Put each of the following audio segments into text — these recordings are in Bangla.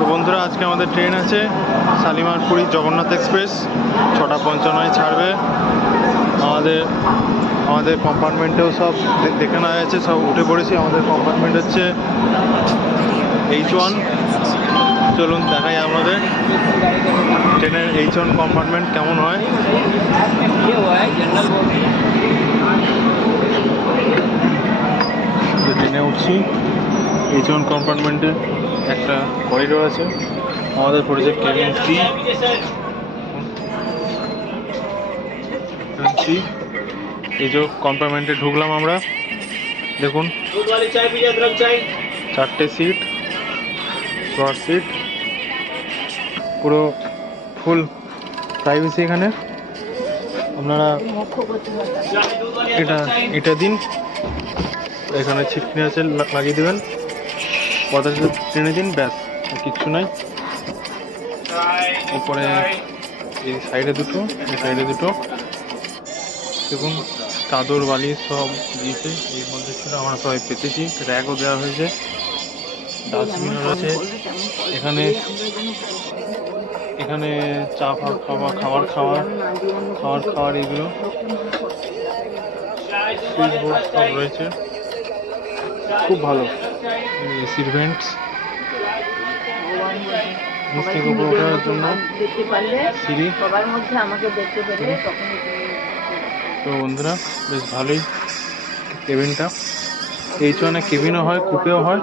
তো বন্ধুরা, আজকে আমাদের ট্রেন আছে শালিমার পুরী জগন্নাথ এক্সপ্রেস। ছটা পঞ্চান্নয় ছাড়বে। আমাদের আমাদের কম্পার্টমেন্টেও সব দেখে নেওয়া হয়েছে, সব উঠে পড়েছি। আমাদের কম্পার্টমেন্ট হচ্ছে এইচ ওয়ান চলুন দেখাই আমাদের ট্রেনের এইচ ওয়ান কম্পার্টমেন্ট কেমন হয়। ট্রেনে উঠছি এইচ ওয়ান কম্পার্টমেন্টে একটা করিডোর আছে। আমাদের পড়েছে ক্যাবিন সি এই যে কম্পার্টমেন্টে ঢুকলাম আমরা, দেখুন, চারটে সিট শর্ট সিট পুরো ফুল প্রাইভেসি এখানে। আপনারা এটা এটা দিন। এখানে ছিটকিনি আছে, লাগিয়ে দেবেন। পদার্থ টেনে দিন, ব্যাস কিচ্ছু নাই। উপরে এই সাইডে দুটো, এই সাইডে দুটো। দেখুন, চাদর বালি সব দিয়েছে, এর মধ্যে ছিল আমরা সবাই পেতেছি র্যাগও দেওয়া হয়েছে ডাস্টবিনও রয়েছে। এখানে এখানে চা ফা খাওয়া, খাবার খাওয়ার খাবার খাওয়ার এগুলো সুইচ সব রয়েছে। খুব ভালো। এসির ভেন্টস নিচ থেকে উপরে ওঠার জন্য। সিঁড়ি। তো বন্ধুরা বেশ ভালোই কেবিনটা। এইচ ওয়ানে কেবিনও হয় কুপেও হয়।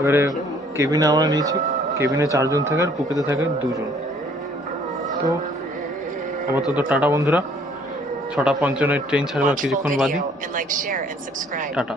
এবারে কেবিনে আমরা নিয়েছি। কেবিনে চারজন থাকে আর কুপেতে থাকে দুজন। তো আপাতত টাটা বন্ধুরা। ছটা পঞ্চান্নের ট্রেন ছাড়বার কিছুক্ষণ subscribe. টাটা।